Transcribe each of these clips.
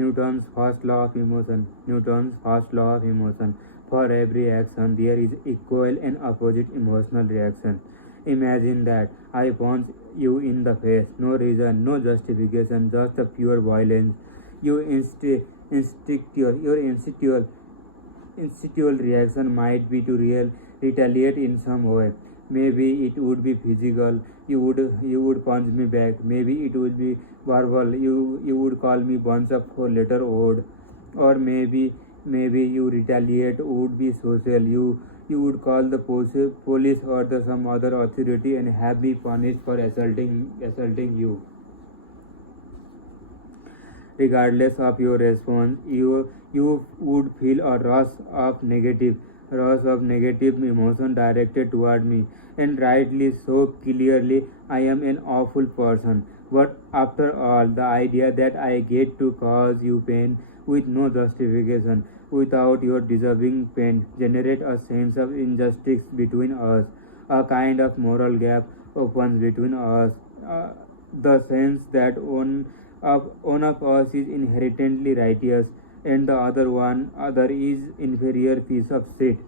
Newton's first law of emotion. Newton's first law of emotion. For every action, there is equal and opposite emotional reaction. Imagine that I punch you in the face. No reason, no justification, just a pure violence. Your instinctual reaction might be to retaliate in some way. Maybe it would be physical. You would punch me back. Maybe it would be verbal. You would call me bunch of letter odd, or maybe you retaliate would be social. You would call the police or some other authority and have me punished for assaulting you. Regardless of your response, you would feel a rush of negative emotion directed toward me, and rightly so. Clearly I am an awful person. But after all, the idea that I get to cause you pain with no justification, without your deserving pain, generate a sense of injustice between us. A kind of moral gap opens between us. The sense that one of us is inherently righteous and the other is inferior piece of shit.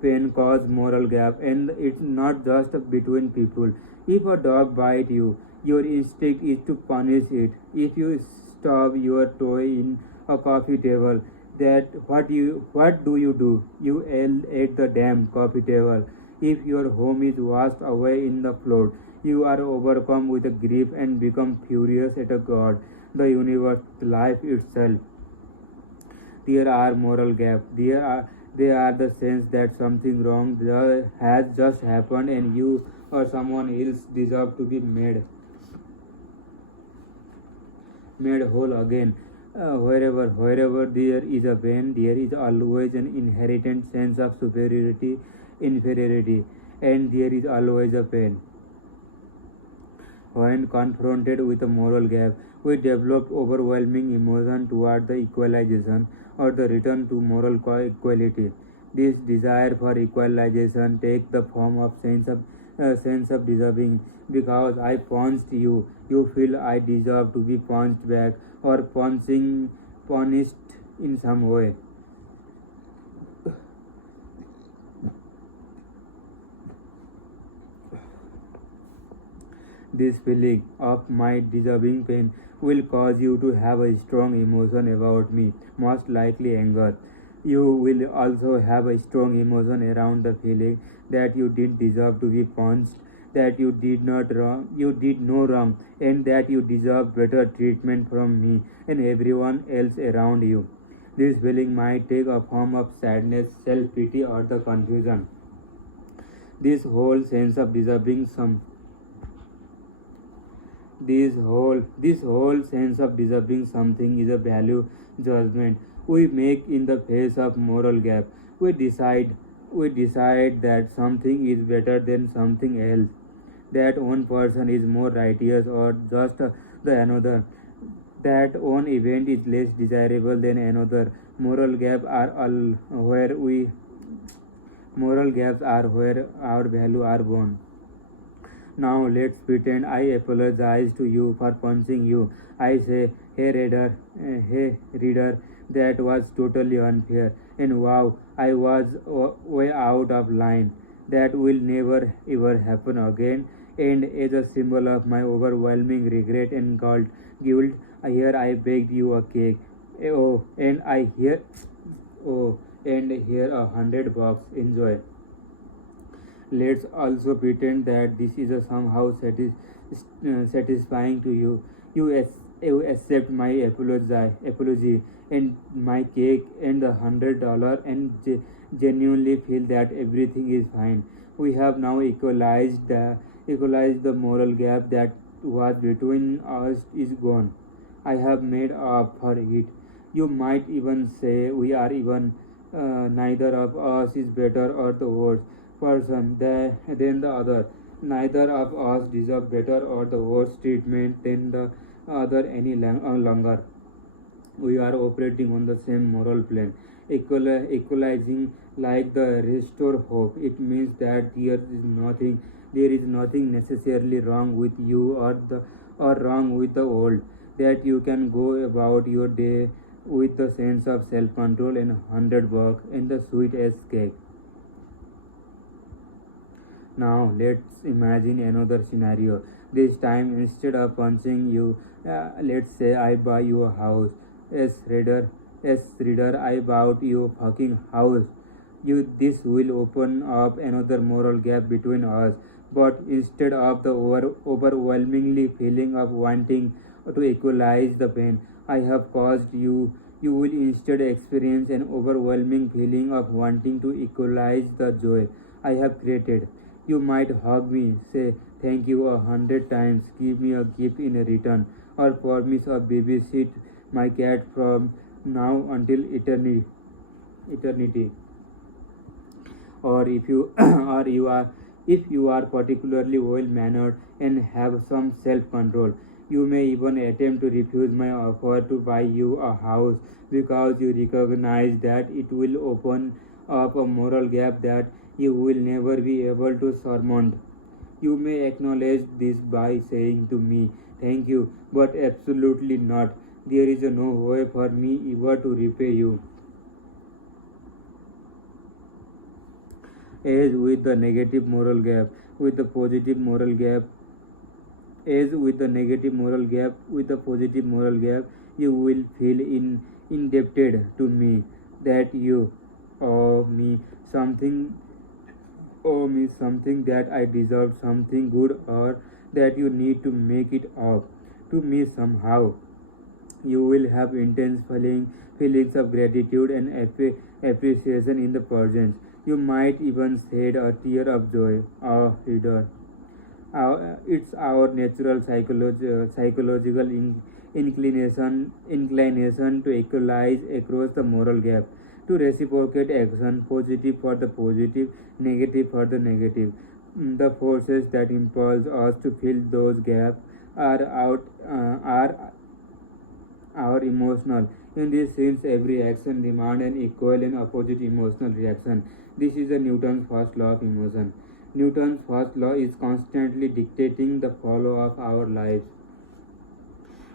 Pain causes moral gap, and it's not just between people. If a dog bites you, your instinct is to punish it. If you stub your toe in a coffee table, that what do? You yell at the damn coffee table. If your home is washed away in the flood, you are overcome with grief and become furious at a God, the universe, life itself. There are moral gaps. They are the sense that something wrong has just happened and you or someone else deserve to be made whole again. Wherever there is a pain, there is always an inherent sense of inferiority, and there is always a pain. When confronted with a moral gap, we develop overwhelming emotion toward the equalization or the return to moral equality. This desire for equalization takes the form of sense of deserving. Because I punched you, you feel I deserve to be punched back or punished in some way. This feeling of my deserving pain will cause you to have a strong emotion about me, most likely anger. You will also have a strong emotion around the feeling that you didn't deserve to be punched, that you did no wrong, and that you deserve better treatment from me and everyone else around you. This feeling might take a form of sadness, self pity, or the confusion. This whole sense of deserving something is a value judgment we make in the face of moral gap. We decide we decide that something is better than something else, that one person is more righteous or just the another, that one event is less desirable than another. Moral gaps are where our value are born. Now let's pretend I apologize to you for punching you. I say, hey reader, that was totally unfair, and wow, I was way out of line. That will never ever happen again. And as a symbol of my overwhelming regret and guilt, here I begged you a cake. Oh, and I here, oh, and here $100. Enjoy. Let's also pretend that this is a somehow satisfying to you. You accept my apology and my cake and the $100 and genuinely feel that everything is fine. We have now equalized the moral gap that was between us is gone. I have made up for it. You might even say we are even neither of us is better or the worse person than the other. Neither of us deserve better or the worse treatment than the other any longer. We are operating on the same moral plane, equalizing like the restore hope. It means that there is nothing necessarily wrong with you or wrong with the world. that you can go about your day with the sense of self control and 100 bucks and the sweet as cake. Now let's imagine another scenario. This time, instead of punching you, let's say I buy you a house. As reader, I bought you a fucking house. This will open up another moral gap between us. But instead of the overwhelmingly feeling of wanting to equalize the pain I have caused you, you will instead experience an overwhelming feeling of wanting to equalize the joy I have created. You might hug me, say thank you 100 times, give me a gift in return, or promise to babysit my cat from now until eternity. Or if you or you are if you are particularly well mannered and have some self control, you may even attempt to refuse my offer to buy you a house because you recognize that it will open up a moral gap that you will never be able to surmount. You may acknowledge this by saying to me, thank you, but absolutely not. There is no way for me ever to repay you. As with the negative moral gap, with the positive moral gap, as with the negative moral gap, with the positive moral gap, you will feel indebted to me, that you owe me something something that I deserve something good, or that you need to make it up to me somehow. You will have intense feelings of gratitude and appreciation in the presence. You might even shed a tear of joy. Oh, reader, it's our natural psychological inclination to equalize across the moral gap, to reciprocate action, positive for the positive, negative for the negative. The forces that impulse us to fill those gaps are our emotional. In this sense, every action demands an equal and opposite emotional reaction. This is a Newton's first law of emotion. Newton's first law is constantly dictating the flow of our lives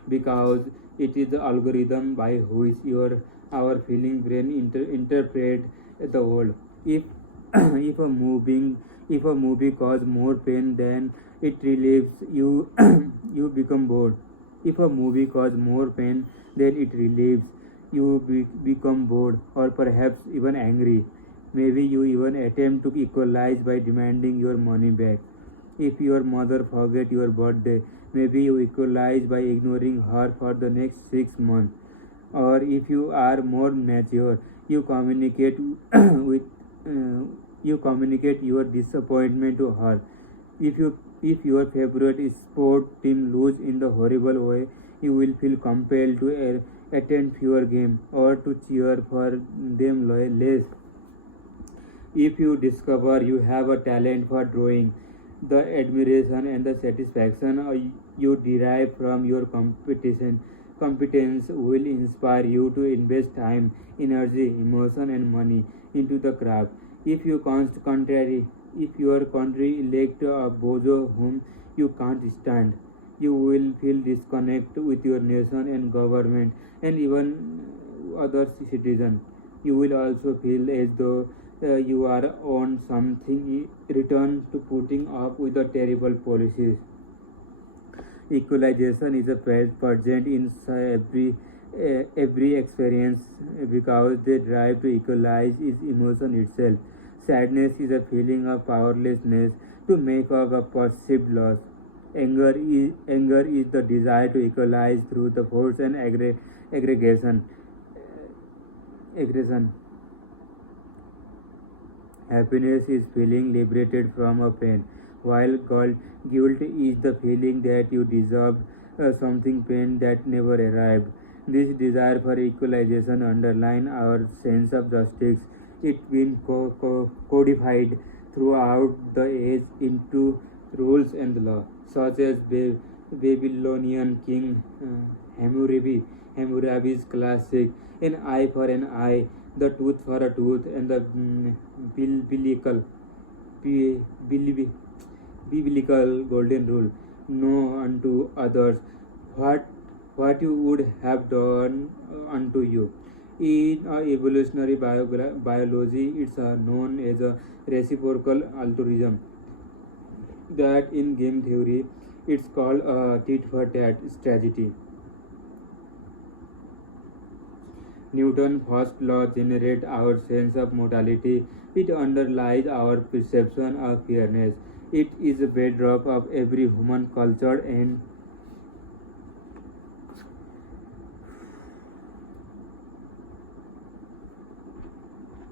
because it is the algorithm by which our feeling brain interpret the world. If if a movie causes more pain than it relieves, you you become bored. If a movie causes more pain than it relieves, you become bored or perhaps even angry. Maybe you even attempt to equalize by demanding your money back. If your mother forget your birthday, maybe you equalize by ignoring her for the next 6 months. Or if you are more mature, you communicate with you communicate your disappointment to her. If your favorite sport team lose in the horrible way, you will feel compelled to attend fewer games or to cheer for them less. If you discover you have a talent for drawing, the admiration and the satisfaction you derive from your competence will inspire you to invest time, energy, emotion, and money into the craft. If you contrary, if your country elect a bozo whom you can't stand, you will feel disconnect with your nation and government and even other citizens. You will also feel as though you are on something return to putting up with the terrible policies. Equalization is a present in every experience because the drive to equalize is emotion itself. Sadness is a feeling of powerlessness to make up a perceived loss. Anger is the desire to equalize through the force and aggregation. Aggression. Happiness is feeling liberated from a pain, while guilt is the feeling that you deserved something pain that never arrived. This desire for equalization underlines our sense of justice. It's been codified throughout the age into rules and law, such as Babylonian king Hammurabi's classic "an eye for an eye, the tooth for a tooth," and the biblical bi- biblical golden rule: know unto others what what you would have done unto you. In evolutionary biology, it's known as a reciprocal altruism. That in game theory, it's called a tit for tat strategy. Newton's first law generates our sense of mortality. It underlies our perception of fairness. It is a bedrock of every human culture and